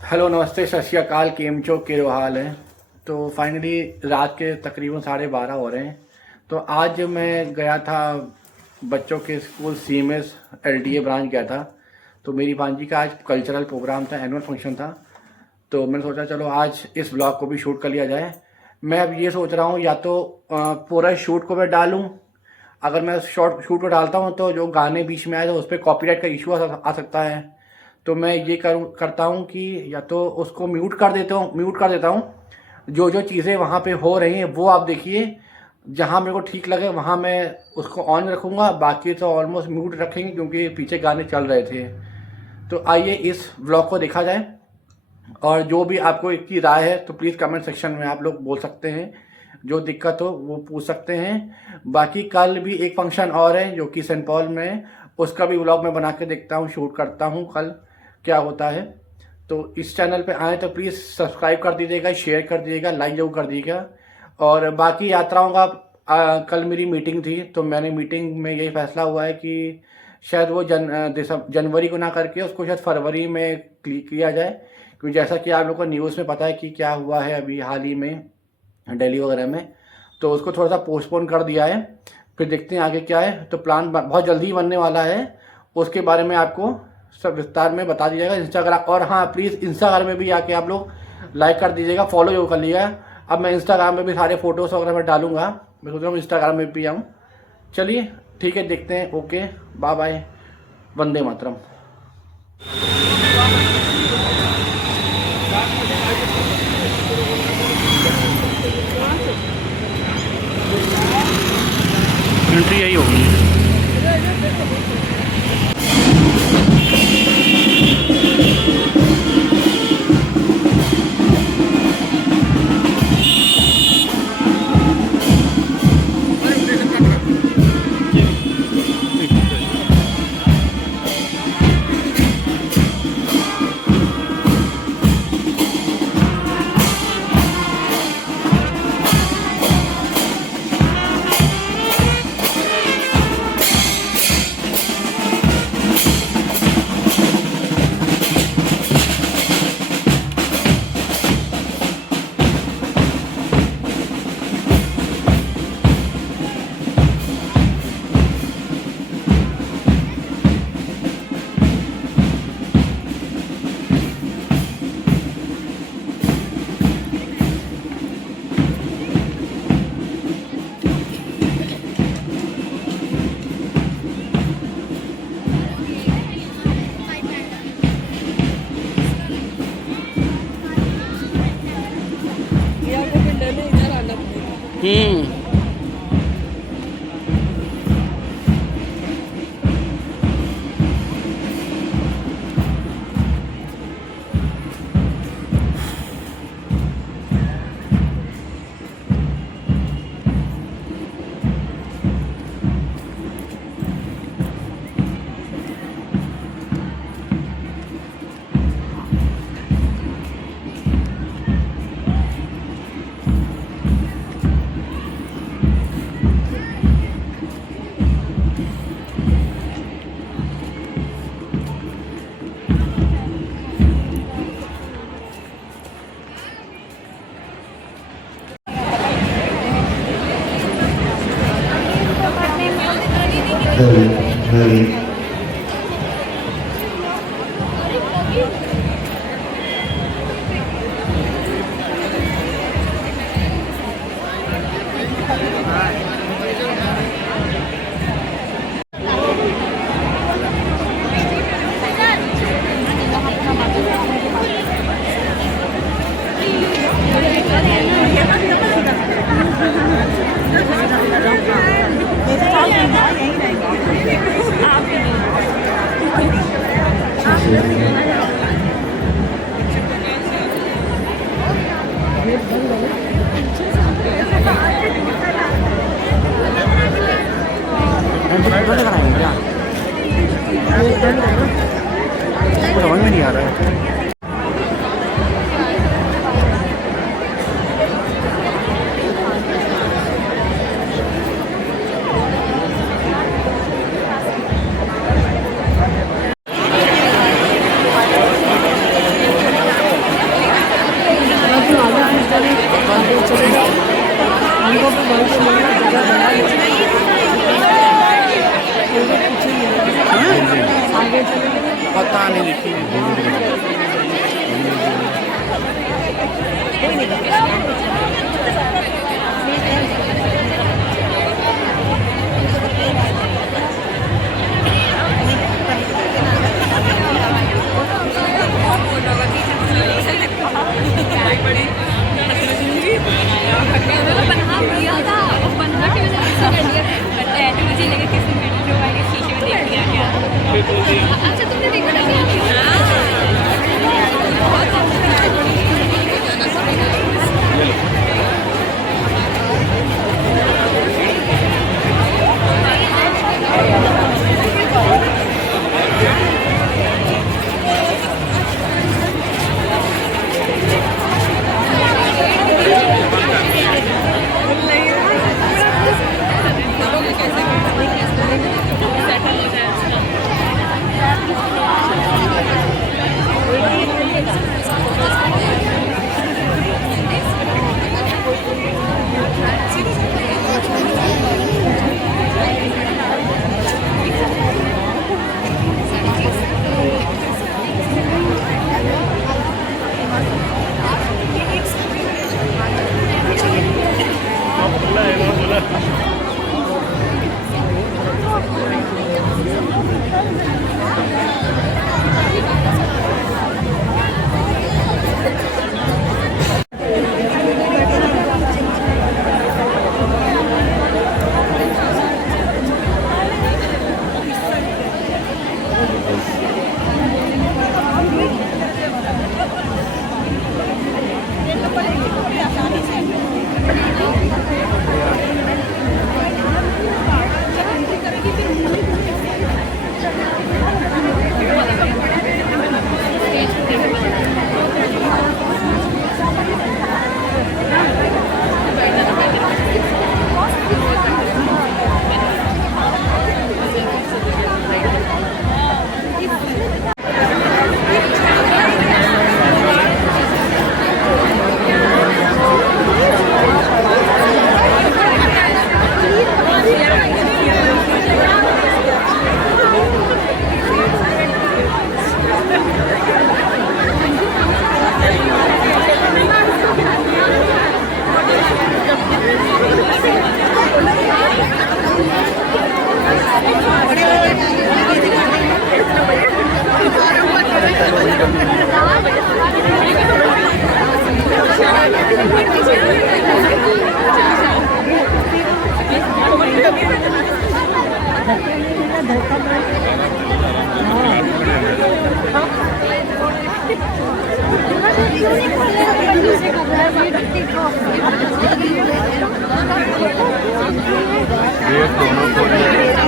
हेलो, नमस्ते, सत श्री अकाल, केमचो के हाल है। तो फाइनली रात के तकरीबन 12:30 हो रहे हैं। तो आज मैं गया था बच्चों के स्कूल सीएमएस एलडीए ब्रांच गया था। तो मेरी भांजी का आज कल्चरल प्रोग्राम था, एनुअल फंक्शन था। तो मैंने सोचा चलो आज इस ब्लॉग को भी शूट कर लिया जाए। मैं अब ये सोच रहा हूँ या तो पूरा शूट को मैं डालूँ। अगर मैं शॉर्ट शूट को डालता हूँ तो जो गाने बीच में आए तो उस पर कॉपीराइट का इशू आ सकता है। तो मैं ये करता हूँ कि या तो उसको म्यूट कर देता हूँ। जो जो चीज़ें वहाँ पे हो रही हैं वो आप देखिए। जहाँ मेरे को ठीक लगे वहाँ मैं उसको ऑन रखूँगा, बाकी तो ऑलमोस्ट म्यूट रखेंगे क्योंकि पीछे गाने चल रहे थे। तो आइए इस व्लॉग को देखा जाए, और जो भी आपको इसकी राय है तो प्लीज़ कमेंट सेक्शन में आप लोग बोल सकते हैं। जो दिक्कत हो वो पूछ सकते हैं। बाकी कल भी एक फंक्शन और है जो कि सेंट पॉल में है, उसका भी व्लॉग मैं बना के देखता हूँ, शूट करता हूँ कल क्या होता है। तो इस चैनल पे आए तो प्लीज़ सब्सक्राइब कर दीजिएगा, शेयर कर दीजिएगा, लाइक जरूर कर दीजिएगा। और बाकी यात्राओं का कल मेरी मीटिंग थी, तो मैंने मीटिंग में यही फैसला हुआ है कि शायद वो जनवरी को ना करके उसको शायद फरवरी में किया जाए। क्योंकि जैसा कि आप लोगों को न्यूज़ में पता है कि क्या हुआ है अभी हाल ही में दिल्ली वगैरह में, तो उसको थोड़ा सा पोस्टपोन कर दिया है। फिर देखते हैं आगे क्या है। तो प्लान बहुत जल्दी बनने वाला है, उसके बारे में आपको सब विस्तार में बता दिया जाएगा इंस्टाग्राम। और हाँ, प्लीज़ इंस्टाग्राम में भी आके आप लोग लाइक कर दीजिएगा, फॉलो जरूर कर लीजिएगा। अब मैं इंस्टाग्राम में भी सारे फोटोज़ वगैरह मैं डालूंगा। मैं सोच रहा हूँ इंस्टाग्राम में भी आऊँ। चलिए ठीक है, देखते हैं। Okay, bye bye, Vande Mataram. एंट्री यही होगी। हम्म।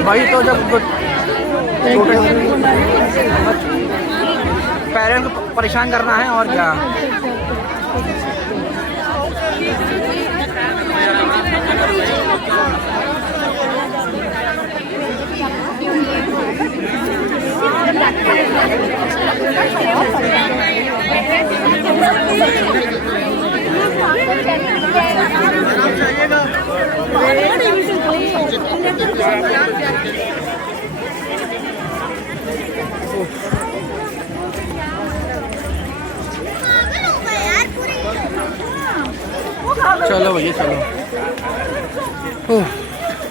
भाई तो जब पेरेंट्स को परेशान करना है और क्या। चलो भैया चलो।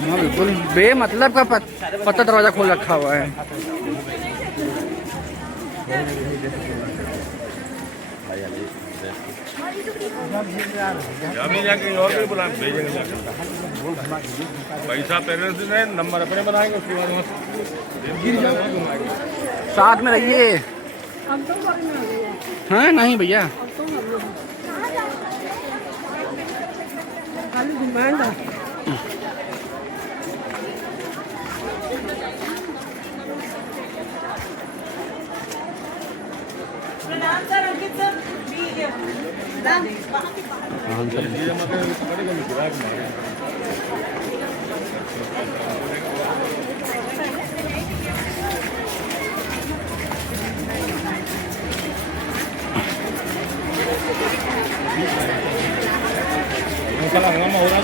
हाँ बिल्कुल बेमतलब का पत्ता दरवाजा खोल रखा हुआ है। और भी बुला भेजेंगे पैसा पेरेंट्स ने नंबर अपने बनाएंगे उसके बाद साथ में रहिए। हाँ नहीं भैया हो रहा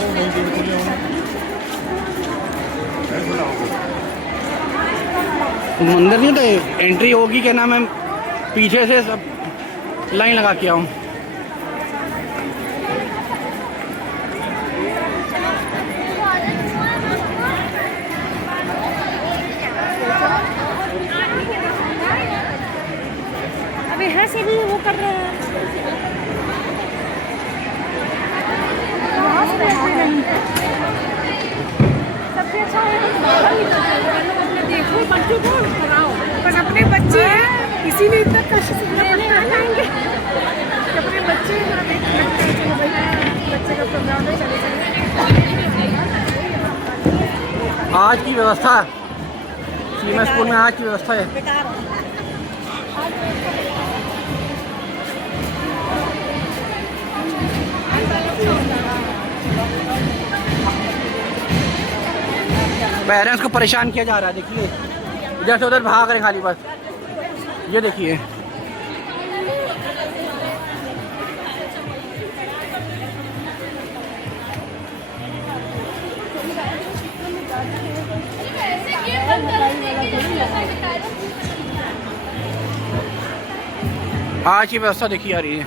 मंदिर नहीं तो एंट्री होगी क्या नाम है, पीछे से सब लाइन लगा के आऊँ। अब यहाँ से भी वो कर रहे हैं। सबसे अच्छा देखो बच्चों को कराओ, पर अपने बच्चे हैं इसीलिए इतना कष्ट से जाएंगे। अपने बच्चे बच्चे का प्रोग्राम है, चले आज की व्यवस्था सीएमएस स्कूल में आज की व्यवस्था है। पेरेंट्स को परेशान किया जा रहा है। देखिए इधर से उधर भाग रहे खाली बस। ये देखिए आज की व्यवस्था देखी जा रही है।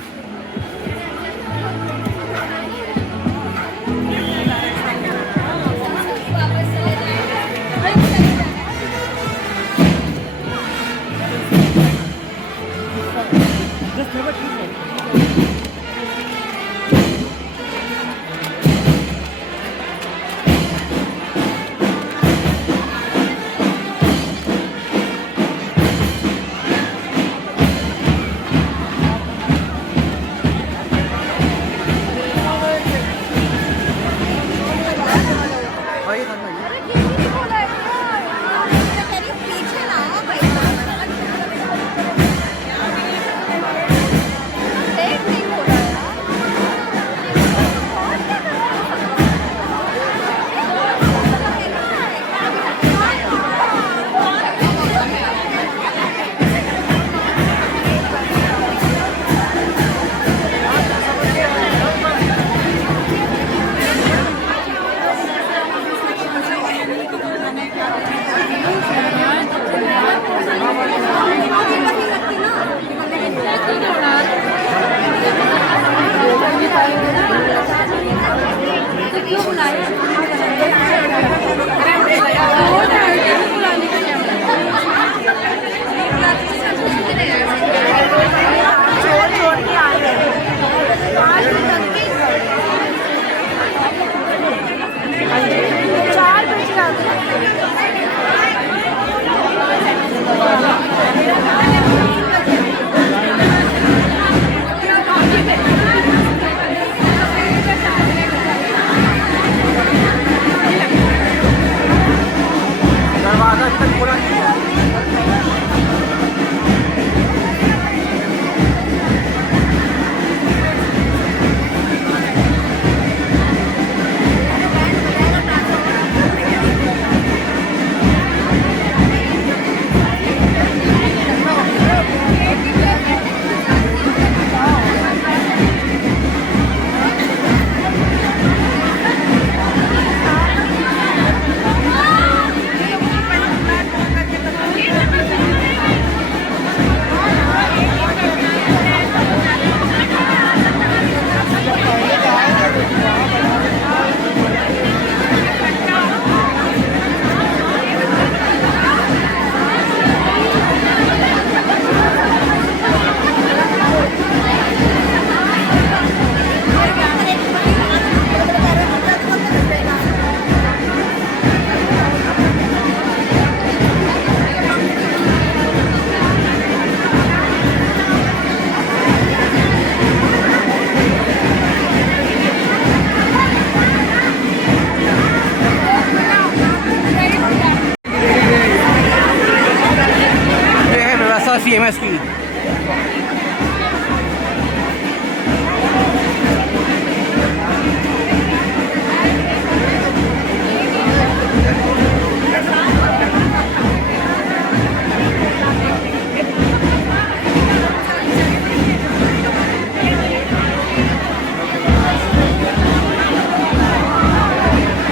इसकी।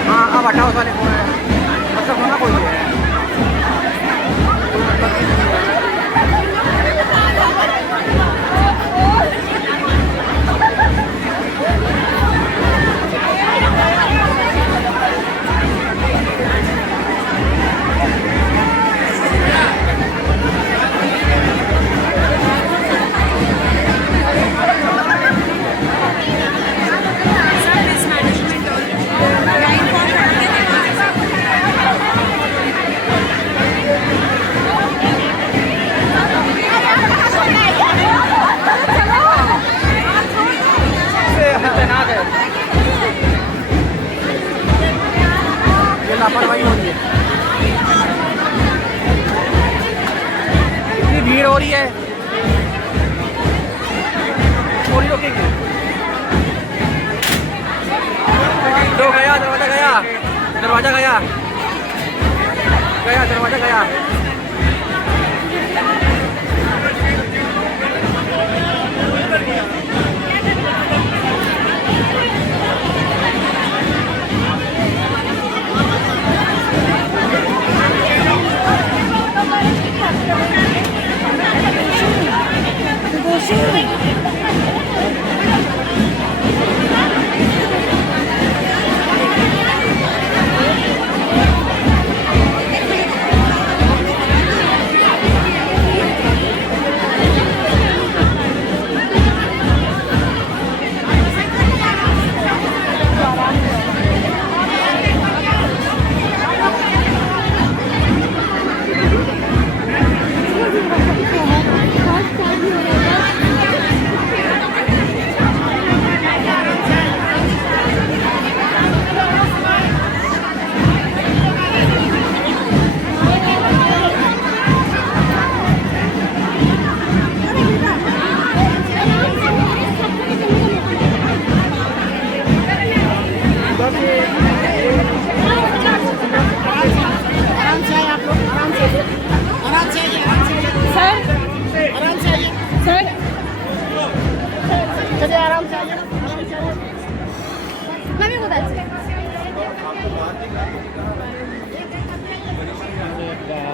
हाँ अब हटाओ सारे को है, मतलब होना कोई है। लापरवाही हो रही है, इतनी भीड़ हो रही है। थोड़ी रोकेंगे, दो गया दरवाजा, गया दरवाजा, गया गया दरवाजा, गया।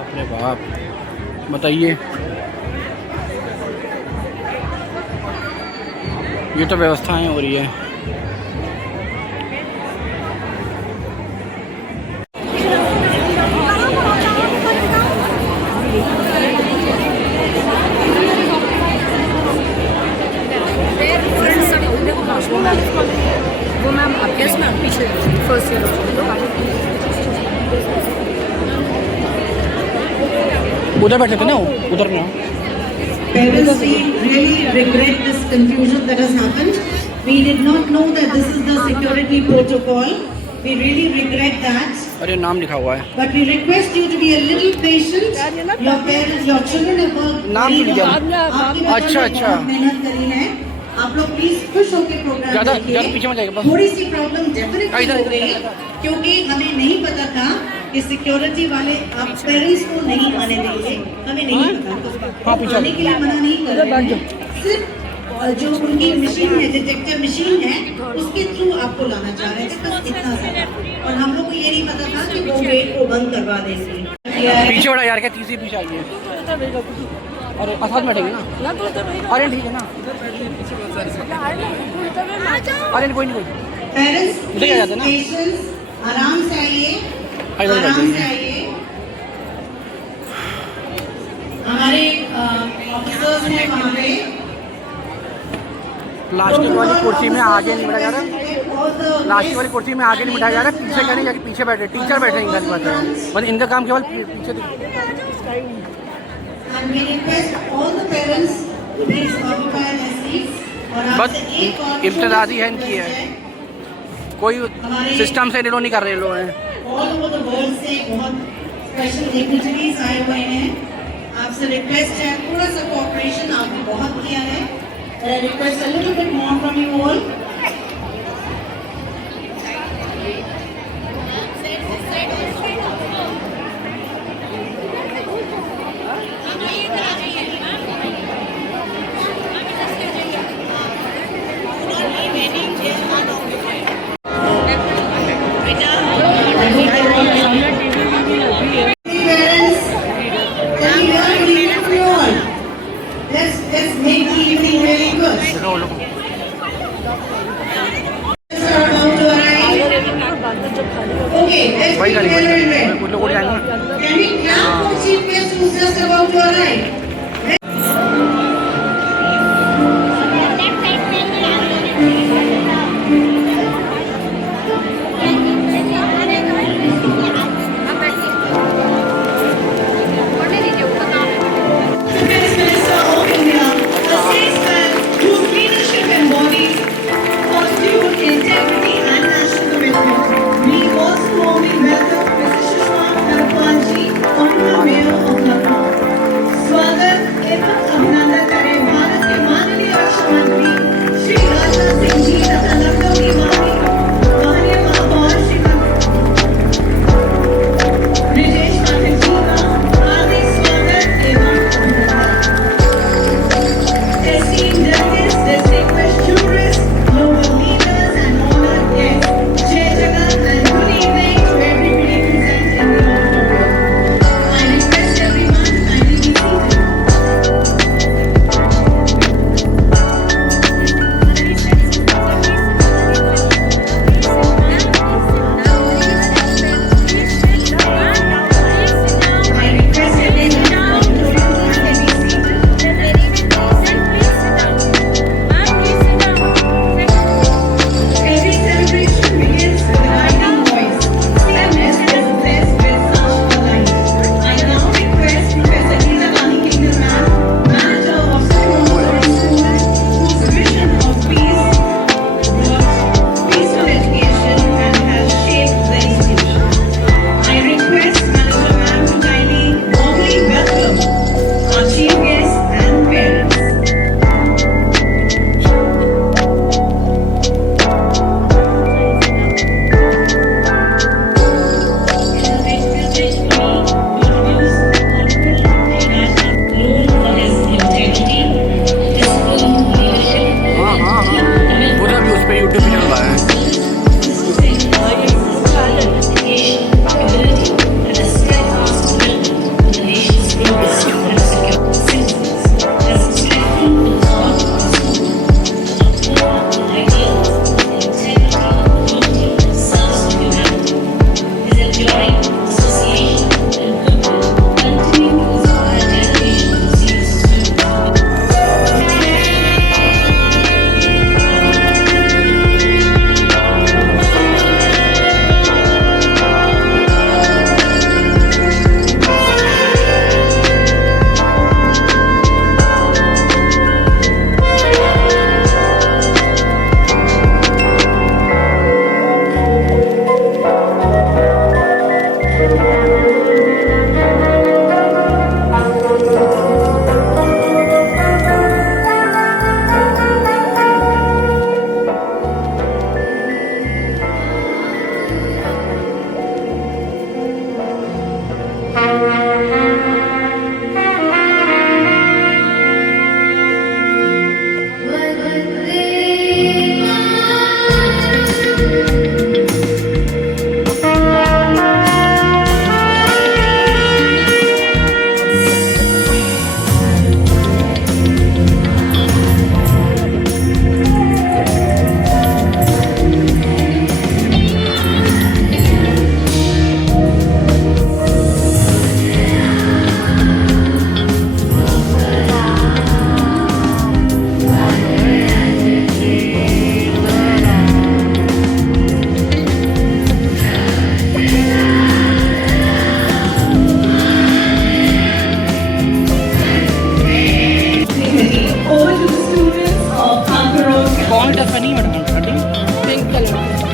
अरे बाप, बताइए, ये तो व्यवस्थाएं हो रही है। वो मैम यस मैम पीछे फर्स्ट ईयर उधर बैठे थे ना, उधर ना। Parents, we really regret this confusion that has happened. We did not know that this is the security protocol. We really regret that. अरे नाम लिखा हुआ है। But we request you to be a little patient. Your parents, your children have worked नाम very लिख दिया। hard. आपके बच्चों अच्छा, ने अच्छा। बहुत मेहनत करी है। आप लोग प्लीज खुश होकर प्रोग्राम ज़्यादा देखिए। पीछे मत जाइए बस। थोड़ी सी प्रॉब्लम डेफिनेटली इधर, हो इधर, गई, इधर। क्योंकि हमें नहीं पता था कि सिक्योरिटी वाले आप पेरेंट्स को नहीं आने देंगे। हमें नहीं पता, हाँ, पीछे। आने के लिए मना नहीं कर रहे हैं। सिर्फ जो उनकी मशीन है, डिटेक्टर मशीन है, उसके थ्रू आपको लाना चाह रहे थे, बस इतना सा। और हम लोग को ये नहीं पता था कि वो गेट को बंद करवा देंगे। पीछे बड़ा यार, क्या तीसरी पीछे आइए। और साथ में बैठेंगे ना, अरे ठीक है ना, अरे कोई नहीं, पेरेंट्स उधर क्या जाते हैं ना? पेशेंस, आराम से आइए, इधर बैठ आराम से जाइए। आइए। हमारे ऑफिसर्स हैं वहाँ पे। प्लास्टिक वाली कुर्सी में आगे नहीं बैठा जा रहा, प्लास्टिक वाली कुर्सी में आगे नहीं बैठाया जा रहा, पीछे कहने जाके पीछे बैठे, टीचर बैठे हैं इधर बैठे हैं, बस इनका काम केवल पीछे। And we request all the parents to please occupy their seats. और बस आपसे एक और इब्तदाई है इनकी है, कोई सिस्टम से रिलो नहीं कर रहे लोग हैं। ऑल ओवर द वर्ल्ड से बहुत स्पेशल डिग्निटरीज आए हुए हैं। आपसे रिक्वेस्ट है, थोड़ा सा कोऑपरेशन आपने बहुत किया है। Request a little bit more from you all. Let's make the evening really good. Okay, let's be together in red. Can we clap for Chief Guest who's just about to arrive?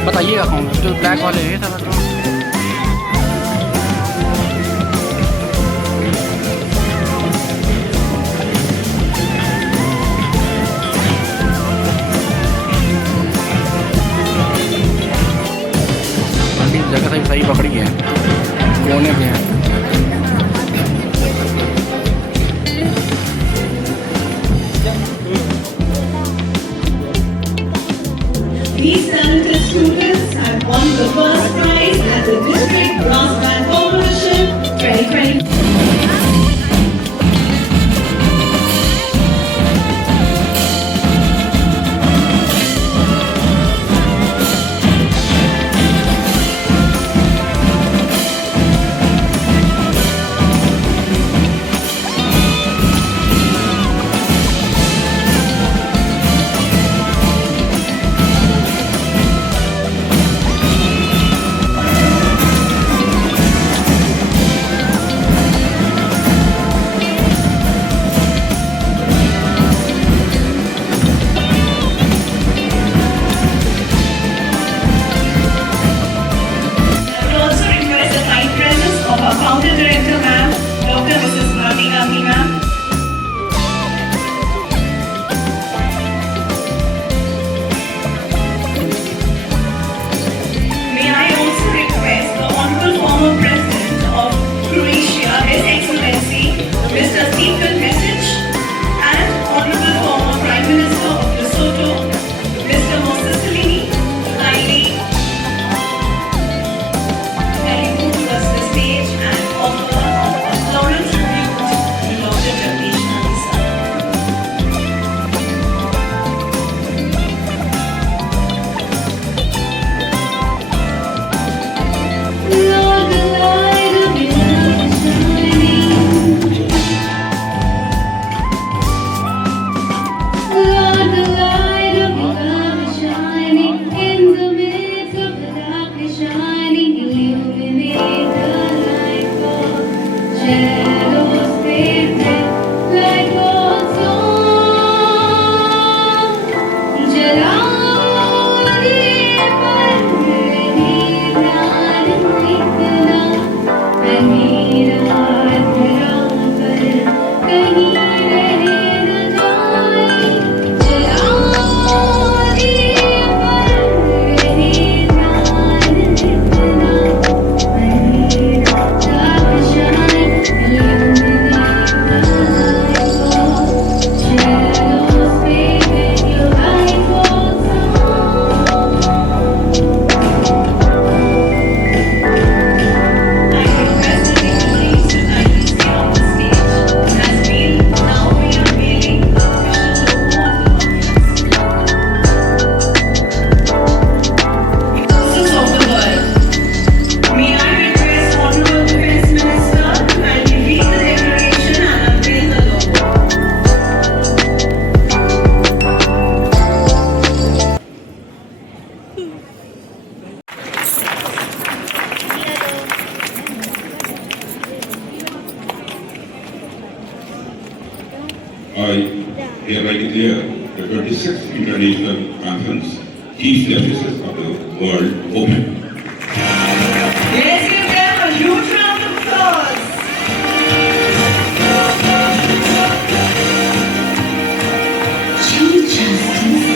बताइएगा कौन जो ब्लैक वाले है सब तो बाल्टी पकड़ी है, कोने पे है। These talented students have won the first prize at the District Brass Band Competition 2020. I hereby declare the 26th International Conference Chief Justices of the World open. Let's give them a huge round of applause. Chief Justice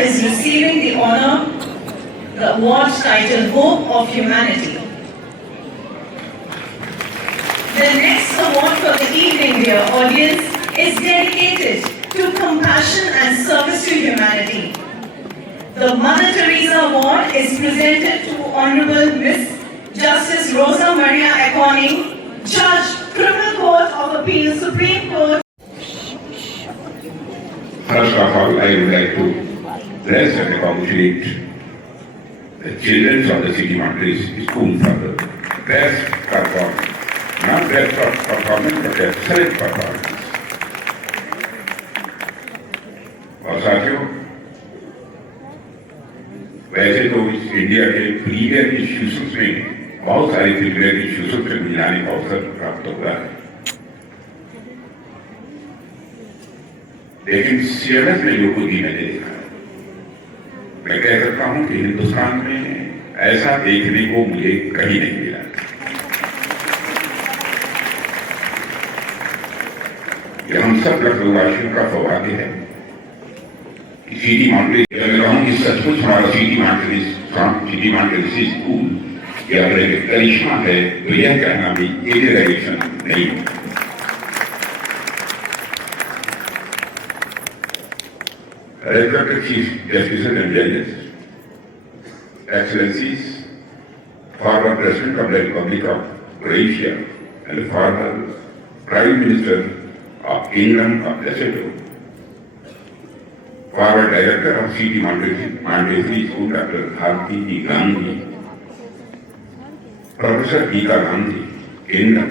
is receiving the honor, the award titled Hope of Humanity. The next award for the evening, dear audience, is dedicated to compassion and service to humanity. The Mother Teresa Award is presented to Honorable Miss Justice Rosa Maria Acconing, Judge, Criminal Court of Appeal, Supreme Court. First of all, I would like to bless and congratulate the children of the City Monterey School for the best performance. Not best performance, but excellent performance. और साथियों, वैसे तो इस इंडिया के premiere institutions में बहुत सारे premiere institutions में मिलाने का अवसर प्राप्त हुआ है, लेकिन सीएमएस में जो कुछ भी मैंने देखा, मैं कह सकता हूं कि हिंदुस्तान में ऐसा देखने को मुझे कहीं नहीं मिला। यह हम सब लखनऊवासियों का सौभाग्य है। सिटी माउंटेन मैं कहूँ कि सचमुच हमारा सिटी माउंटेन स्कूल या अगर एक करिश्मा है तो यह कहना भी एग्जैगरेशन नहीं है। Respected Chief Justice and Judges, Excellencies, former President of the Republic of Croatia and former Prime Minister of Kingdom of Lesotho, former Director of City Montessori School, Dr. Bharti G. Gandhi, Professor Geeta Gandhi, Kingdom,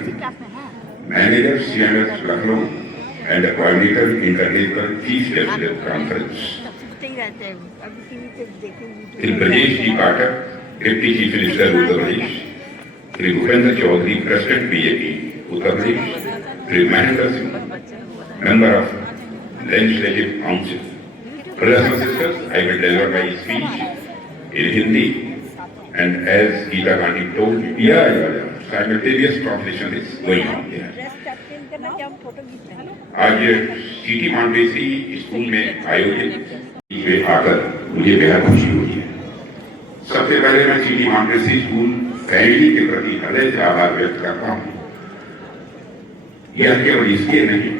Manager CMS Lucknow, and the Coordinator International Chief Justice Conference. Shri Brajesh G. Pathak, Deputy Chief Minister Uttar Pradesh, Shri Bhupendra Chaudhary, President BJP Uttar Pradesh, Shri Mahendra Singh, Member of Legislative Council. Brothers and sisters, I will deliver my speech in Hindi, and as Geeta Gandhi told me, simultaneous translation is going on here. आज city Montessori school में आयोजित में आकर मुझे बेहद खुशी हुई है। सबसे पहले मैं सिटी मॉन्टेसरी स्कूल फैमिली के प्रति हृदय से आभार व्यक्त करता हूँ। यह केवल इसलिए नहीं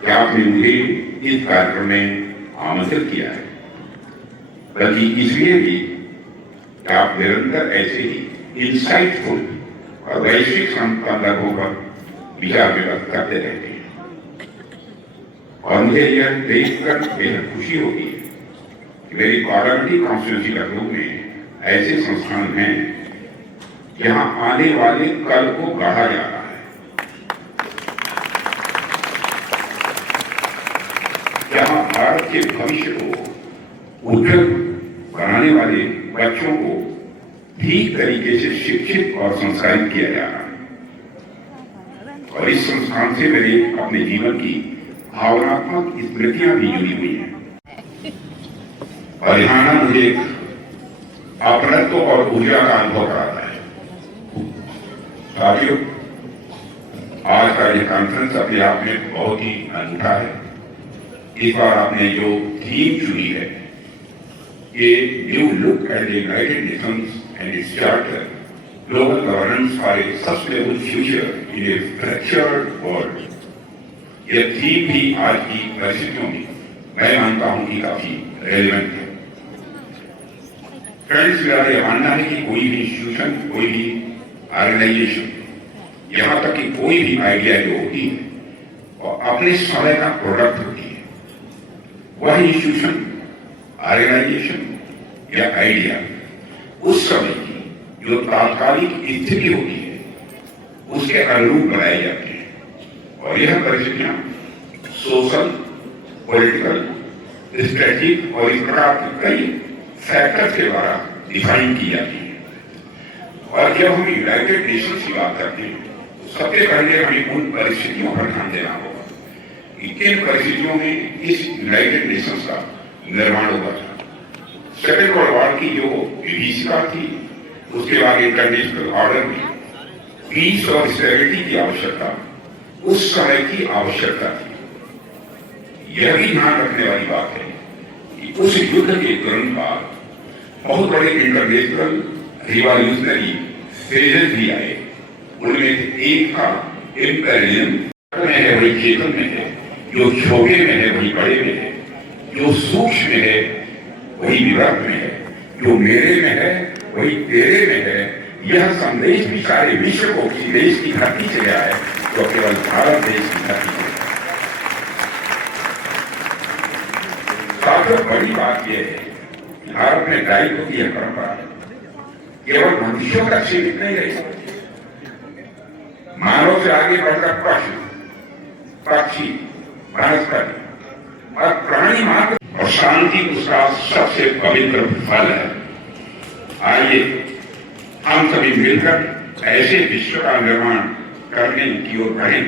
कि आपने मुझे इस कार्यक्रम में आमंत्रित किया है, बल्कि इसलिए भी कि आप निरंतर ऐसे ही इंसाइटफुल और वैश्विक संदर्भों पर विचार विमर्श करते रहते हैं। और मुझे यह देखकर बेहद खुशी होगी कि मेरी पार्लियामेंट्री कॉन्स्टिट्यूंसी लखनऊ में ऐसे संस्थान हैं जहां आने वाले कल को गढ़ा जा रहा है, जहां भारत के भविष्य को उज्जवल बनाने वाले बच्चों को ठीक तरीके से शिक्षित और संस्कारित किया जा रहा है। और इस संस्थान से मेरे अपने जीवन की भावनात्मक स्मृतियां भी जुड़ी हुई हैं। और यहाँ ना मुझे अपनत्व और ऊर्जा का अनुभव कराता है। साथियों, आज का यह कॉन्फ्रेंस अपने आप में बहुत ही अनूठा है। इस बार आपने जो थीम चुनी है, ये new look at the United Nations and it's charter, global governance for a sustainable future in A fractured world. यह थीम भी आज की परिस्थितियों में मैं मानता हूं कि काफी रेलेवेंट है। फ्रेंड्स, मेरा यह मानना है कि कोई भी इंस्टीट्यूशन, कोई भी ऑर्गेनाइजेशन, यहाँ तक कि कोई भी आइडिया जो होती है और अपने समय का प्रोडक्ट होती है, वह इंस्टीट्यूशन, ऑर्गेनाइजेशन या आइडिया उस समय की जो तात्कालिक स्थिति होती है उसके अनुरूप बनाए जाते हैं। और यह परिस्थितियां सोशल, पॉलिटिकल, स्ट्रेटेजिक और इस प्रकार के कई फैक्टर्स के द्वारा डिफाइन की जाती है। और जब हम यूनाइटेड नेशंस की बात करते हैं तो सबसे पहले हमें उन परिस्थितियों पर ध्यान देना होगा कि किन परिस्थितियों में इस यूनाइटेड नेशंस का निर्माण हुआ था। सेकेंड वर्ल्ड वॉर की जो विभीषिका थी, उसके बाद इंटरनेशनल ऑर्डर में पीस और स्टेबिलिटी की आवश्यकता उस समय की आवश्यकता थी। यह भी ध्यान रखने वाली बात है कि उस युद्ध के तुरंत बाद बहुत बड़े इंटरनेशनल रिवॉल्यूशनरी फेजेस भी आए। उनमें से एक था इम्पेरियम में है वही चेतन में है, जो छोटे में है वही बड़े में है, जो सूक्ष्म में है वही विवर्त में है, जो मेरे में है वही तेरे में है। यह संदेश भी सारे विश्व को किसी देश की धरती से गया है, जो केवल भारत देश की धरती से। सबसे बड़ी बात यह है कि भारत में दायित्व की यह परंपरा है, केवल मनुष्यों तक सीमित नहीं रही। मानव से आगे बढ़कर पशु, पक्षी, वनस्पति और प्राणी मात्र, और शांति उसका सबसे पवित्र फल है। आइए हम सभी मिलकर ऐसे विश्व का निर्माण करने की ओर बढ़ें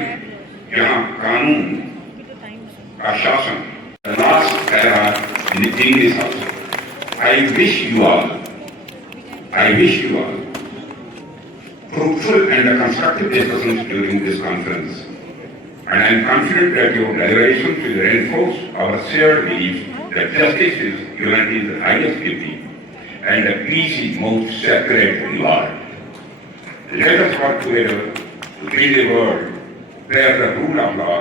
जहां कानून का शासन last para in this house. I wish you all fruitful and constructive discussions during this conference, and I am confident that your deliberations will reinforce our shared belief that justice is humanity's highest duty and that peace is most sacred reward. Let us work together to build a world where the rule of law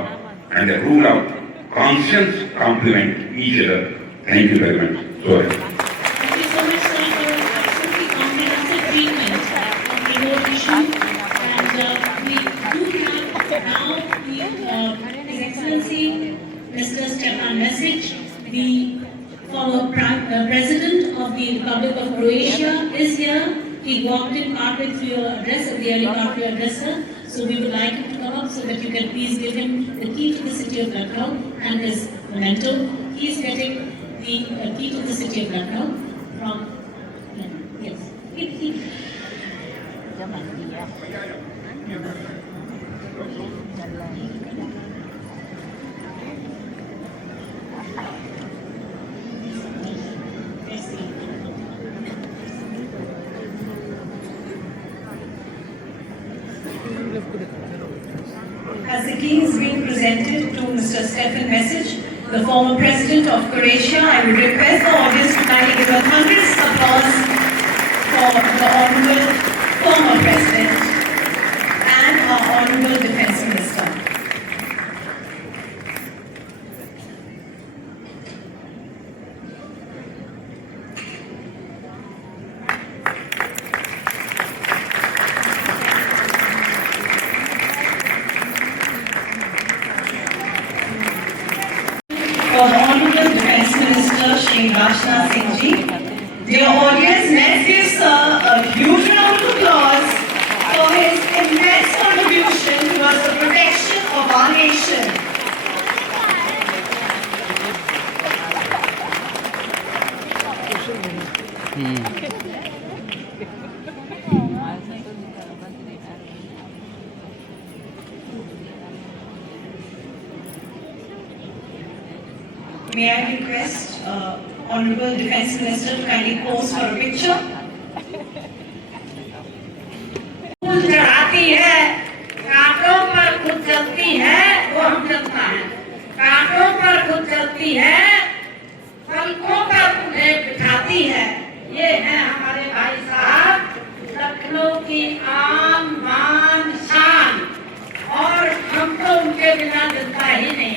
and the rule of conscience complement each other. Thank you very much. Sorry. Thank you so much, sir, for absolutely comprehensive treatment of the whole issue. And we do have now His Excellency Mr. Stefan Mesic, the former President of the Republic of Croatia, is here. He walked in partway through your address, at the early part of your address, sir. So we would like him to come up so that you can please give him the key to the city of Lucknow and his memento. He is getting the key to the city of Lucknow from, yes. As the key is being presented to Mr. Stefan Mesic, the former President of Croatia, I would request the audience to kindly give a thunderous applause for the Honorable former President and our Honorable Defence Minister. For the Honorable Defence Minister, Shri Rajnath Singh Ji. Dear audience, let's give Sir a huge round of applause for his immense contribution towards the protection of our nation. May I request Honorable Defence Minister to kindly pose for a picture? चढ़ाती है, कांटों पर खुद चलती है, वो हम चलता है। कांटों पर खुद चलती है, पलकों पर उन्हें बिठाती है। ये है हमारे भाई साहब, लखनऊ की आन बान शान, और हम तो उनके बिना जिंदा ही नहीं।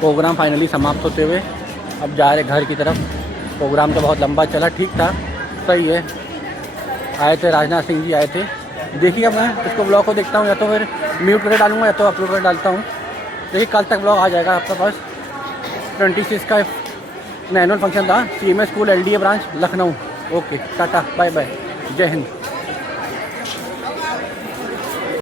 प्रोग्राम फाइनली समाप्त होते हुए अब जा रहे घर की तरफ। प्रोग्राम तो बहुत लंबा चला, ठीक था, सही है। आए थे राजनाथ सिंह जी आए थे। देखिए मैं इसको ब्लॉग को देखता हूँ, या तो फिर म्यूट करके डालूंगा या तो अपलोड कर डालता हूँ। देखिए कल तक ब्लॉग आ जाएगा आपके पास। 26 का एनुअल फंक्शन था CMS school LDA branch Lucknow. Okay, tata bye bye, जय हिंद।